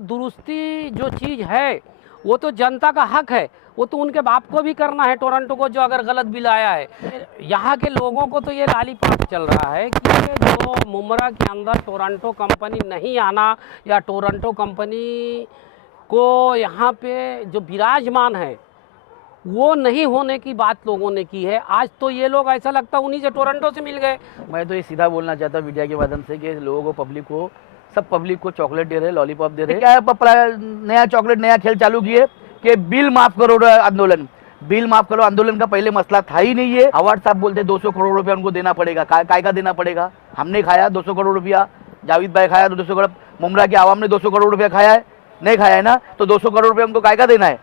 दुरुस्ती जो चीज़ है वो तो जनता का हक है, वो तो उनके बाप को भी करना है। टोरंटो को जो अगर गलत बिल आया है, यहाँ के लोगों को तो ये लॉलीपॉप चल रहा है कि ये जो मुमरा के अंदर टोरंटो कंपनी नहीं आना या टोरंटो कंपनी को यहाँ पे जो विराजमान है वो नहीं होने की बात लोगों ने की है। आज तो ये लोग ऐसा लगता उन्हीं से टोरंटो से मिल गए। मैं तो ये सीधा बोलना चाहता हूँ मीडिया के माध्यम से कि लोगों को, पब्लिक को, सब पब्लिक को चॉकलेट दे रहे हैं, लॉलीपॉप दे रहे हैं। क्या है, नया चॉकलेट, नया खेल चालू किए कि बिल माफ करो आंदोलन, बिल माफ करो आंदोलन का पहले मसला था ही नहीं है। अवार्ड साहब बोलते 200 करोड़ रुपया उनको देना पड़ेगा। काय का देना पड़ेगा? हमने खाया 200 करोड़ रुपया, जावेद भाई खाया 200 करोड़, मुमरा की आवाम ने 200 करोड़ रुपया खाया है? नहीं खाया है ना, तो 200 करोड़ रुपया उनको काय का देना है?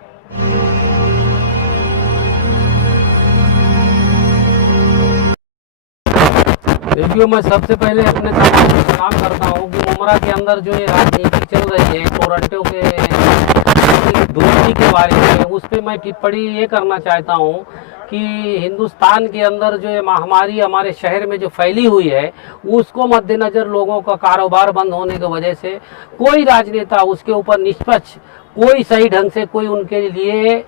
देखिए, मैं सबसे पहले अपने समाज को सलाम करता हूँ कि मुमरा के अंदर जो ये राजनीति चल रही है टोरंटो के दुरुस्ती के बारे में, उस पर मैं टिप्पणी ये करना चाहता हूँ कि हिंदुस्तान के अंदर जो ये महामारी हमारे शहर में जो फैली हुई है उसको मद्देनज़र लोगों का कारोबार बंद होने की वजह से कोई राजनेता उसके ऊपर निष्पक्ष, कोई सही ढंग से कोई उनके लिए,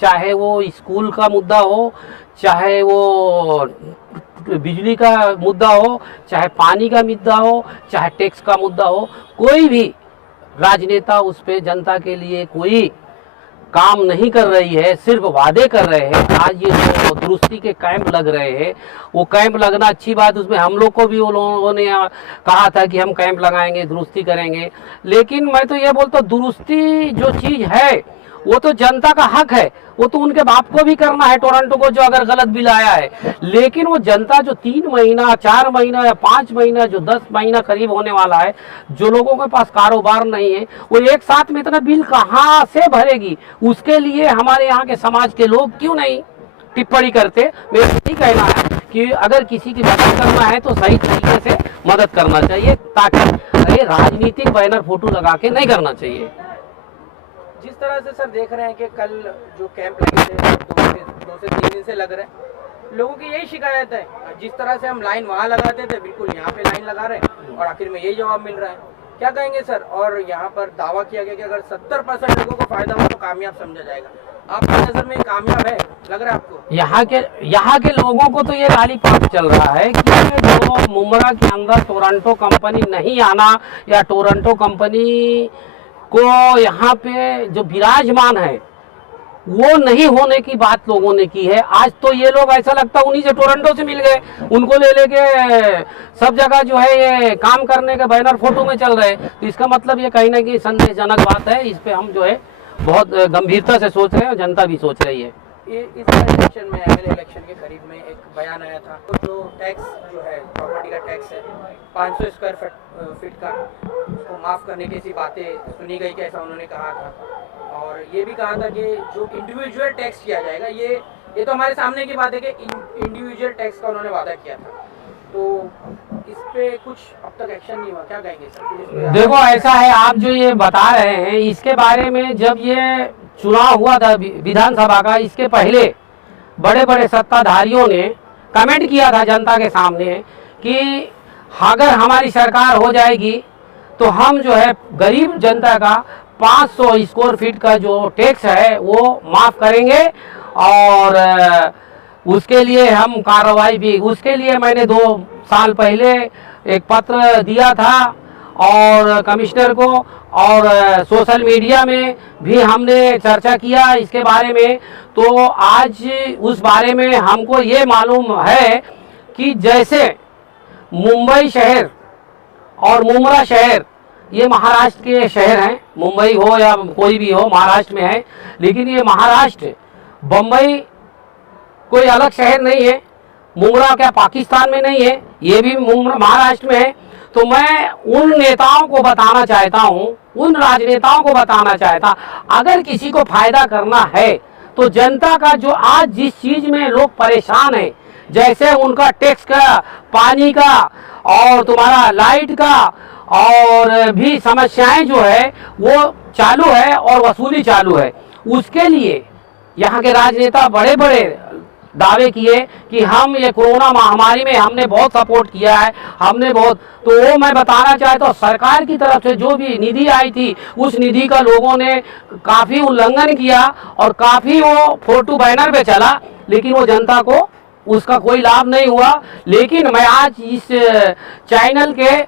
चाहे वो स्कूल का मुद्दा हो, चाहे वो बिजली का मुद्दा हो, चाहे पानी का मुद्दा हो, चाहे टैक्स का मुद्दा हो, कोई भी राजनेता उस पे जनता के लिए कोई काम नहीं कर रही है, सिर्फ वादे कर रहे हैं। आज ये जो दुरुस्ती के कैंप लग रहे हैं, वो कैंप लगना अच्छी बात, उसमें हम लोग को भी वो लोगों ने कहा था कि हम कैंप लगाएंगे, दुरुस्ती करेंगे। लेकिन मैं तो ये बोलता हूँ, दुरुस्ती जो चीज़ है वो तो जनता का हक है, वो तो उनके बाप को भी करना है। टोरंटो को जो अगर गलत बिल आया है, लेकिन वो जनता जो 3 महीना, 4 महीना या 5 महीना, जो 10 महीना करीब होने वाला है, जो लोगों के पास कारोबार नहीं है, वो एक साथ में इतना बिल कहाँ से भरेगी? उसके लिए हमारे यहाँ के समाज के लोग क्यों नहीं टिप्पणी करते? मेरा यही कहना है कि अगर किसी की मदद करना है तो सही तरीके से मदद करना चाहिए, ताकि राजनीतिक बैनर फोटो लगा के नहीं करना चाहिए। जिस तरह से सर देख रहे हैं कि कल जो कैंप लगे थे 2 से 3 दिन से लग रहे हैं, लोगों की यही शिकायत है। जिस तरह से हम लाइन वहाँ लगाते थे, बिल्कुल यहाँ पे लाइन लगा रहे हैं और आखिर में यही जवाब मिल रहा है। क्या कहेंगे सर? और यहाँ पर दावा किया गया कि अगर 70% लोगों को फायदा हो तो कामयाब समझा जाएगा। आपकी नज़र में कामयाब है लग रहा है आपको? यहाँ के लोगों को तो ये लॉलीपॉप चल रहा है कि जो मुमरा के अंदर टोरंटो कंपनी नहीं आना या टोरंटो कंपनी को यहाँ पे जो विराजमान है वो नहीं होने की बात लोगों ने की है। आज तो ये लोग ऐसा लगता उन्हीं से टोरंटो से मिल गए, उनको ले लेके सब जगह जो है ये काम करने के बैनर फोटो में चल रहे। तो इसका मतलब ये कहीं ना कहीं संदेहजनक बात है। इस पे हम जो है बहुत गंभीरता से सोच रहे हैं और जनता भी सोच रही है। इस इलेक्शन में, एमएलए इलेक्शन के करीब में एक बयान आया था, तो जो टैक्स जो है, प्रॉपर्टी का टैक्स है 500 स्क्वायर फीट का, उसको माफ़ करने की ऐसी बातें सुनी गई कि ऐसा उन्होंने कहा था। और ये भी कहा था कि जो इंडिविजुअल टैक्स किया जाएगा, ये तो हमारे सामने की बात है कि इंडिविजुअल टैक्स का उन्होंने वादा किया था। तो इस पे कुछ अब तक एक्शन नहीं हुआ, क्या कहेंगे सर? देखो, ऐसा है, आप जो ये बता रहे हैं इसके बारे में जब ये चुनाव हुआ था विधानसभा का, इसके पहले बड़े बड़े सत्ताधारियों ने कमेंट किया था जनता के सामने कि अगर हमारी सरकार हो जाएगी तो हम जो है गरीब जनता का 500 स्क्वायर फीट का जो टैक्स है वो माफ़ करेंगे और उसके लिए हम कार्रवाई भी, उसके लिए मैंने 2 साल पहले एक पत्र दिया था और कमिश्नर को, और सोशल मीडिया में भी हमने चर्चा किया इसके बारे में। तो आज उस बारे में हमको ये मालूम है कि जैसे मुंबई शहर और मुमरा शहर ये महाराष्ट्र के शहर हैं, मुंबई हो या कोई भी हो महाराष्ट्र में है, लेकिन ये महाराष्ट्र, बम्बई कोई अलग शहर नहीं है। मुमरा क्या पाकिस्तान में नहीं है, ये भी महाराष्ट्र में है। तो मैं उन नेताओं को बताना चाहता हूँ, उन राजनेताओं को बताना चाहता, अगर किसी को फायदा करना है तो जनता का जो आज जिस चीज में लोग परेशान हैं, जैसे उनका टैक्स का, पानी का और तुम्हारा लाइट का और भी समस्याएं जो है वो चालू है और वसूली चालू है, उसके लिए यहाँ के राजनेता बड़े बड़े दावे किए कि हम ये कोरोना महामारी में हमने बहुत सपोर्ट किया है, हमने बहुत, तो वो मैं बताना चाहता हूँ सरकार की तरफ से जो भी निधि आई थी उस निधि का लोगों ने काफ़ी उल्लंघन किया और काफ़ी वो फोटो बैनर पे चला, लेकिन वो जनता को उसका कोई लाभ नहीं हुआ। लेकिन मैं आज इस चैनल के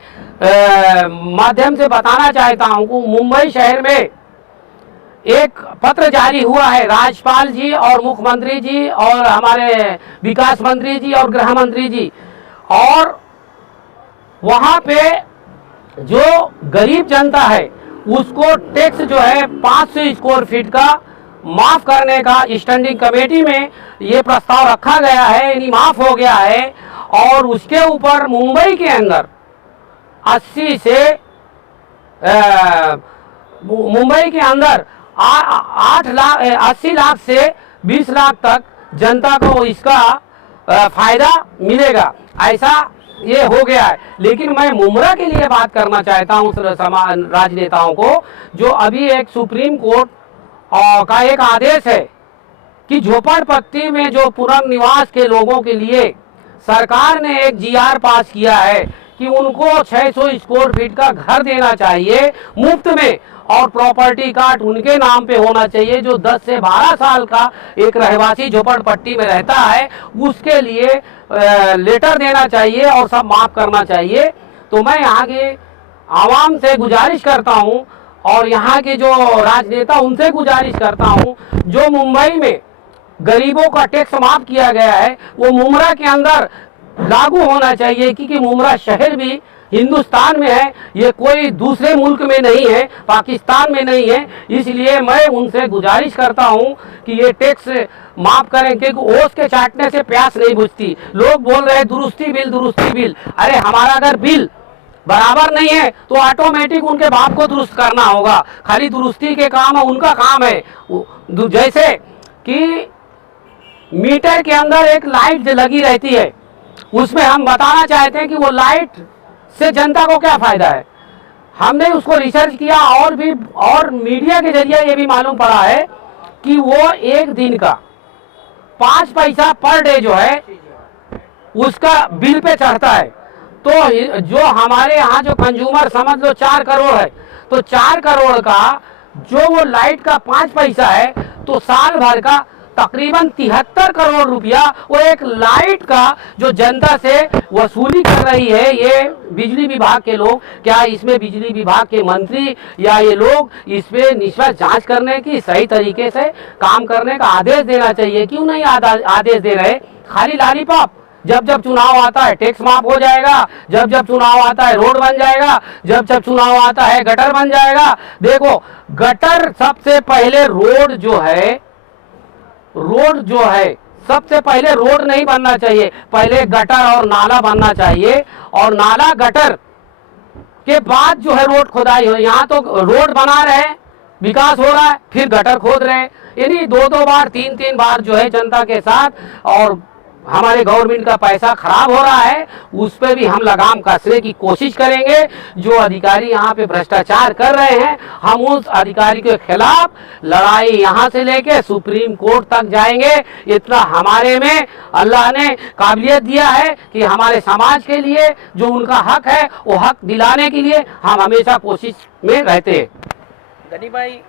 माध्यम से बताना चाहता हूँ कि मुंबई शहर में एक पत्र जारी हुआ है राज्यपाल जी और मुख्यमंत्री जी और हमारे विकास मंत्री जी और गृह मंत्री जी, और वहाँ पे जो गरीब जनता है उसको टैक्स जो है 500 स्क्वायर फीट का माफ करने का स्टैंडिंग कमेटी में ये प्रस्ताव रखा गया है, यानी माफ हो गया है। और उसके ऊपर मुंबई के अंदर 80 से मुंबई के अंदर 80 लाख से 20 लाख तक जनता को इसका फायदा मिलेगा, ऐसा ये हो गया है। लेकिन मैं मुमरा के लिए बात करना चाहता हूँ राजनेताओं को, जो अभी एक सुप्रीम कोर्ट का एक आदेश है कि झोपड़पट्टी में जो पुनर्निवास के लोगों के लिए सरकार ने एक जीआर पास किया है कि उनको 600 स्क्वायर फीट का घर देना चाहिए मुफ्त में, और प्रॉपर्टी कार्ड उनके नाम पे होना चाहिए। जो 10 से 12 साल का एक रहवासी झोपड़पट्टी में रहता है उसके लिए लेटर देना चाहिए और सब माफ करना चाहिए। तो मैं यहाँ के आवाम से गुजारिश करता हूँ और यहाँ के जो राजनेता उनसे गुजारिश करता हूँ, जो मुंबई में गरीबों का टैक्स माफ किया गया है वो मुमरा के अंदर लागू होना चाहिए, क्योंकि मुमरा शहर भी हिंदुस्तान में है, ये कोई दूसरे मुल्क में नहीं है, पाकिस्तान में नहीं है। इसलिए मैं उनसे गुजारिश करता हूं कि ये टैक्स माफ करें, क्योंकि ओस के चाटने से प्यास नहीं बुझती। लोग बोल रहे हैं दुरुस्ती बिल, अरे हमारा अगर बिल बराबर नहीं है तो ऑटोमेटिक उनके बाप को दुरुस्त करना होगा, खाली दुरुस्ती के काम है, उनका काम है। जैसे कि मीटर के अंदर एक लाइट लगी रहती है, उसमें हम बताना चाहते हैं कि वो लाइट से जनता को क्या फायदा है। हमने उसको रिसर्च किया और मीडिया के जरिए ये भी मालूम पड़ा है कि वो एक दिन का 5 पैसा पर डे जो है उसका बिल पे चढ़ता है। तो जो हमारे यहाँ जो कंज्यूमर समझ लो 4 करोड़ है, तो 4 करोड़ का जो वो लाइट का 5 पैसा है, तो साल भर का तकरीबन 73 करोड़ रुपया वो एक लाइट का जो जनता से वसूली कर रही है ये बिजली विभाग के लोग। क्या इसमें बिजली विभाग के मंत्री या ये लोग इस पे निष्पक्ष जांच करने की, सही तरीके से काम करने का आदेश देना चाहिए? क्यों नहीं आदेश दे रहे? खाली लॉलीपॉप, जब चुनाव आता है टैक्स माफ हो जाएगा, जब चुनाव आता है रोड बन जाएगा, जब चुनाव आता है गटर बन जाएगा। देखो गटर सबसे पहले रोड जो है सबसे पहले रोड नहीं बनना चाहिए, पहले गटर और नाला बनना चाहिए, और नाला गटर के बाद जो है रोड खुदाई हो। यहाँ तो रोड बना रहे, विकास हो रहा है, फिर गटर खोद रहे, यानी 2 बार 3 बार जो है जनता के साथ, और हमारे गवर्नमेंट का पैसा खराब हो रहा है। उस पर भी हम लगाम कसने की कोशिश करेंगे। जो अधिकारी यहाँ पे भ्रष्टाचार कर रहे हैं, हम उस अधिकारी के खिलाफ लड़ाई यहाँ से लेके सुप्रीम कोर्ट तक जाएंगे। इतना हमारे में अल्लाह ने काबिलियत दिया है कि हमारे समाज के लिए जो उनका हक है वो हक दिलाने के लिए हम हमेशा कोशिश में रहते हैं। गनी भाई,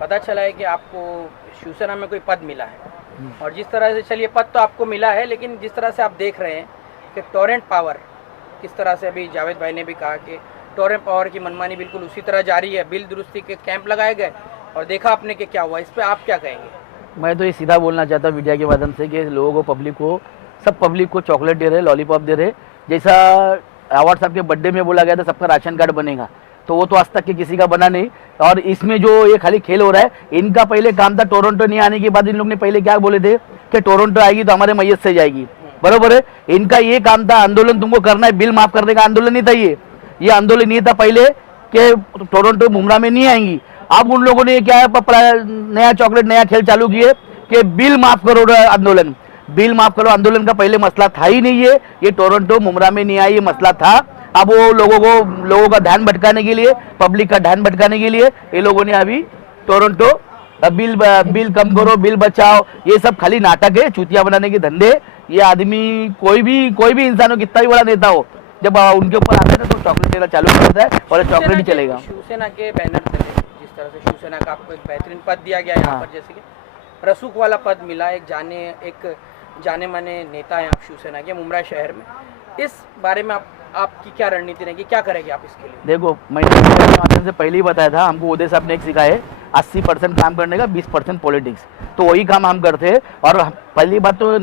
पता चला है कि आपको शिवसेना में कोई पद मिला है, और जिस तरह से, चलिए पद तो आपको मिला है, लेकिन जिस तरह से आप देख रहे हैं कि टोरेंट पावर किस तरह से, अभी जावेद भाई ने भी कहा कि टोरेंट पावर की मनमानी बिल्कुल उसी तरह जारी है। बिल दुरुस्ती के कैंप लगाए गए और देखा आपने कि क्या हुआ, इस पर आप क्या कहेंगे? मैं तो ये सीधा बोलना चाहता हूँ मीडिया के माध्यम से कि लोगों को, सब पब्लिक को चॉकलेट दे रहे, लॉलीपॉप दे रहे। जैसा अवार्ड साहब के बर्थडे में बोला गया था सबका राशन कार्ड बनेगा, तो वो तो आज तक के किसी का बना नहीं। और इसमें जो ये खाली खेल हो रहा है, इनका पहले काम था टोरंटो नहीं आने के बाद इन लोग ने पहले क्या बोले थे कि टोरंटो आएगी तो हमारे मैयत से जाएगी, बरोबर है। इनका ये काम था, आंदोलन तुमको करना है, बिल माफ करने का आंदोलन नहीं था ये आंदोलन नहीं था पहले कि टोरंटो मुमरा में नहीं आएंगी। अब उन लोगों ने क्या नया चॉकलेट नया खेल चालू किए कि बिल माफ करो आंदोलन, बिल माफ करो आंदोलन का पहले मसला था ही नहीं है, ये टोरंटो मुमरा में नहीं आई ये मसला था। अब वो लोगों का ध्यान भटकाने के लिए, पब्लिक का ध्यान भटकाने के लिए ये लोगों ने अभी टोरंटो बिल कम करो, बिल बचाओ, ये सब खाली नाटक है, चूतिया बनाने के धंधे। ये आदमी कोई भी इंसान हो, कितना भी बड़ा नेता हो, जब उनके ऊपर आता है ना तो चॉकलेट देना चालू करता है और चॉकलेट ही चलेगा। शिवसेना के बैनर तले जिस तरह से शिवसेना का आपको एक बेहतरीन पद दिया गया यहाँ पर, जैसे कि रसूख वाला पद मिला, एक जाने माने नेता हैं आप शिवसेना के मुमरा शहर में, इस बारे में आपकी क्या रणनीति रहेगी, क्या करेंगे आप इसके लिए? देखो, मैंने माध्यम से पहले ही बताया था, हमको उदय साहब ने एक सिखाया है 80% काम करने का, 20% पॉलिटिक्स, तो वही काम हम करते हैं। और पहली बात तो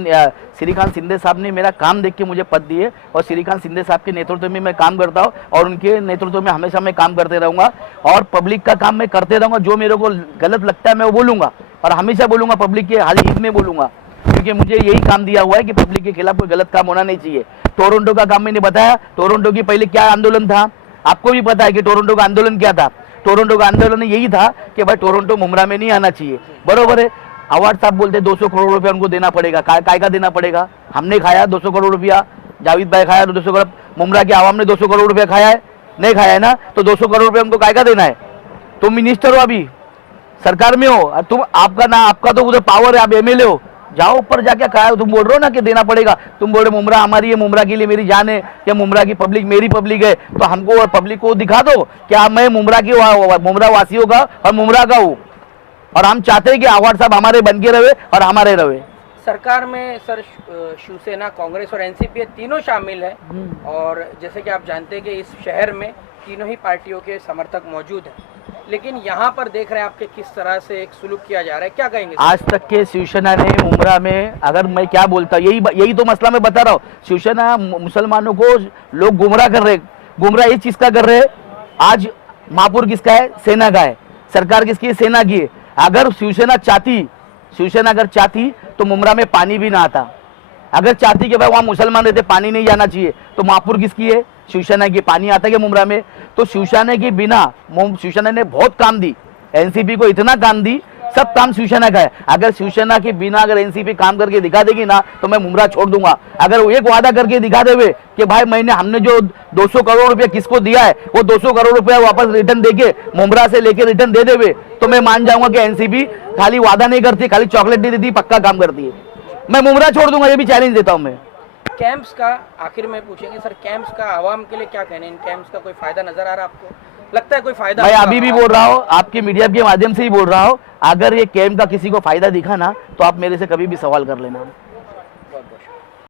श्रीकांत शिंदे साहब ने मेरा काम देख के मुझे पद दिए, और श्रीकांत शिंदे साहब के नेतृत्व में मैं काम करता हूँ, और उनके नेतृत्व में हमेशा मैं काम करते रहूँगा, और पब्लिक का काम मैं करते रहूँगा। जो मेरे को गलत लगता है मैं वो बोलूँगा, और हमेशा बोलूँगा, पब्लिक के हाल हित में बोलूँगा, क्योंकि मुझे यही काम दिया हुआ है कि पब्लिक के खिलाफ कोई गलत काम होना नहीं चाहिए। टोरंटो का काम मैंने बताया, टोरंटो की पहले क्या आंदोलन था, आपको भी पता है कि टोरंटो का आंदोलन क्या था। टोरंटो का आंदोलन यही था कि भाई टोरंटो मुमरा में नहीं आना चाहिए, बरोबर है। अवार्ड साहब बोलते 200 करोड़ रुपया उनको देना पड़ेगा, काय का देना पड़ेगा? हमने खाया 200 करोड़ रुपया, जावेद भाई खाया 200 करोड़, मुमरा की आवाम ने 200 करोड़ रुपया खाया है, नहीं खाया है ना, तो 200 करोड़ रुपया उनको काय का देना है? तुम मिनिस्टर हो, अभी सरकार में हो, तुम आपका तो उधर पावर है, आप एमएलए हो, जाओ ऊपर जाके कहा, तुम बोल रहे हो ना कि देना पड़ेगा, तुम बोल रहे मुमरा हमारी है, मुमरा के लिए मेरी जान है, या मुमरा की पब्लिक मेरी पब्लिक है, तो हमको और पब्लिक को दिखा दो कि मैं मुमरा वासियों का और मुमरा का हूँ, और हम चाहते हैं कि अवार्ड साहब हमारे बन के रहे और हमारे रहे। सरकार में सर शिवसेना, कांग्रेस और एनसीपी तीनों शामिल है, और जैसे कि आप जानते हैं कि इस शहर में तीनों ही पार्टियों के समर्थक मौजूद हैं, लेकिन यहाँ पर देख रहे हैं आपके किस तरह से एक सुलूक किया जा रहा है, क्या कहेंगे? आज तक के शिवसेना ने मुमरा में, अगर मैं क्या बोलता, यही तो मसला मैं बता रहा हूँ, शिवसेना मुसलमानों को लोग गुमराह कर रहे, गुमराह इस चीज का कर रहे। आज महापुर किसका है? सेना का है। सरकार किसकी है? सेना की है। अगर शिवसेना अगर चाहती तो मुमरा में पानी भी ना आता। अगर चाहती कि भाई वहाँ मुसलमान रहते, पानी नहीं जाना चाहिए, तो महापुर किसकी है? शिवसेना की। पानी आता है मुमरा में? तो शिवसेना के बिना, शिवसेना ने बहुत काम दी, एनसीपी को इतना काम दी, सब काम शिवसेना का है। अगर शिवसेना के बिना अगर एनसीपी काम करके दिखा देगी ना, तो मैं मुमरा छोड़ दूंगा। अगर वो एक वादा करके दिखा देवे कि भाई हमने जो 200 करोड़ रुपया किसको दिया है, वो 200 करोड़ रुपया वापस रिटर्न देके मुमरा से लेके रिटर्न दे देवे, तो मैं मान जाऊंगा कि एनसीपी खाली वादा नहीं करती, खाली चॉकलेट नहीं देती, पक्का काम करती है। मैं मुमरा छोड़ दूंगा, ये भी चैलेंज देता हूँ मैं। कैंप्स का आखिर में पूछेंगे सर, कैंप्स का आवाम के लिए क्या कहने, इन कैंप्स का कोई फायदा नजर आ रहा है आपको? लगता है कोई फायदा? मैं अभी भी बोल रहा हूँ, आपके मीडिया के माध्यम से ही बोल रहा हूँ, अगर ये कैंप का किसी को फायदा दिखा ना, तो आप मेरे से कभी भी सवाल कर लेना।